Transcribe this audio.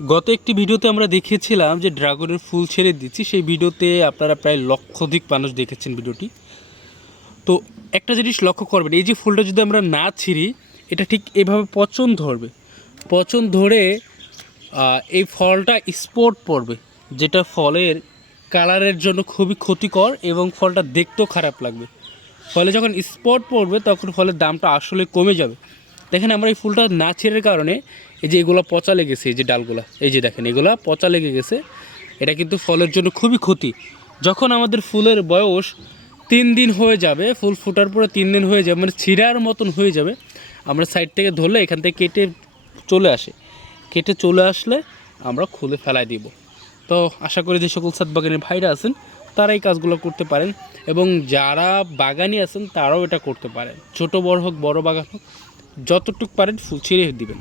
গত একটি ভিডিওতে আমরা দেখিয়েছিলাম যে ড্রাগনের ফুল ছেড়ে দিচ্ছি। সেই ভিডিওতে আপনারা প্রায় লক্ষাধিক মানুষ দেখেছেন ভিডিওটি। তো একটা জিনিস লক্ষ্য করবেন, এই যে ফুলটা যদি আমরা না ছিঁড়ি, এটা ঠিক এভাবে পচন ধরবে। পচন ধরে এই ফলটা স্পট পড়বে, যেটা ফলের কালারের জন্য খুবই ক্ষতিকর এবং ফলটা দেখতেও খারাপ লাগবে। ফলে যখন স্পট পড়বে তখন ফলের দামটা আসলে কমে যাবে। দেখেন আমরা এই ফুলটা না ছেঁড়ার কারণে এই যে এগুলো পচা লেগেছে, এই যে ডালগুলা, এই যে দেখেন এগুলা পচা লেগে গেছে। এটা কিন্তু ফলের জন্য খুবই ক্ষতি। যখন আমাদের ফুলের বয়স 3 দিন হয়ে যাবে, ফুল ফোটার পরে 3 দিন হয়ে যাবে, মানে ছিঁড়ার মতন হয়ে যাবে, আমরা সাইড থেকে ধরলে এখান থেকে কেটে চলে আসে, কেটে চলে আসলে আমরা খুলে ফেলাই দিব। তো আশা করি যে সকল ছাদ বাগানের ভাইরা আছেন তারা এই কাজগুলো করতে পারেন, এবং যারা বাগানি আছেন তারাও এটা করতে পারেন। ছোট বড় হোক, বড় বাগান হোক, যতটুকু পারেন ফুল ছিঁড়ে দিবেন।